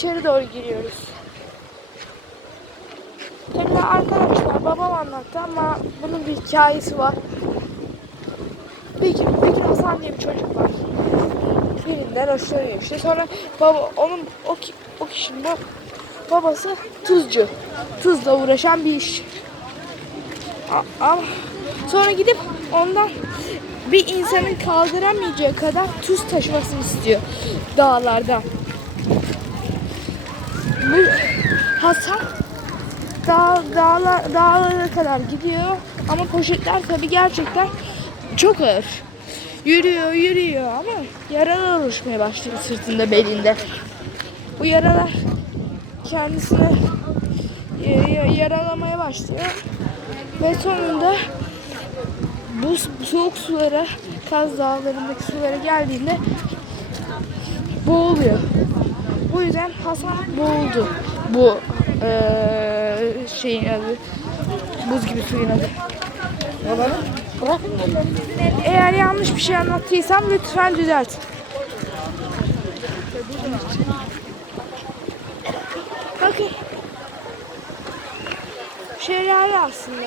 içeri doğru giriyoruz. Tabii arkadaşlar babam anlattı ama bunun bir hikayesi var. Bir gün Hasan diye bir çocuk var. Birinden hoşlanıyor işte. Sonra baba onun o, o kişinin ba- babası tuzcu. Tuzla uğraşan bir iş. Ama sonra gidip ondan bir insanın kaldıramayacağı kadar tuz taşımasını istiyor dağlardan. Bu Hasan dağ, dağlar, dağlara kadar gidiyor ama poşetler tabi gerçekten çok ağır. Yürüyor yürüyor ama yaralar oluşmaya başlıyor sırtında belinde. Bu yaralar kendisine e, ya- yaralamaya başlıyor ve sonunda bu soğuk sulara Kaz Dağları'ndaki sulara geldiğinde boğuluyor. Bu yüzden Hasan boğuldu. Bu eee şeyin adı. Buz gibi suyun adı. Eğer yanlış bir şey anlattıysam lütfen düzelt. Bakın. Şelale aslında.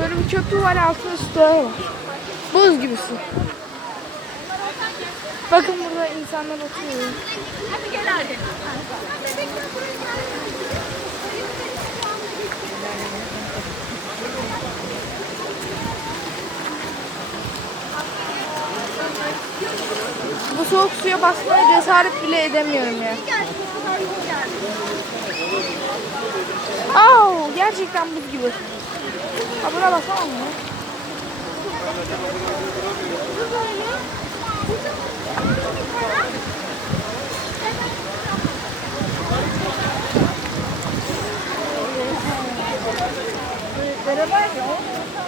Böyle bir köprü var altında su var. Buz gibi su. Bakın burada insanlar oturuyor. Hadi gel hadi. Bu soğuk suya basmaya cesaret bile edemiyorum ya. Aa, gerçekten buz gibi. Ha buna basamam mı? Ya.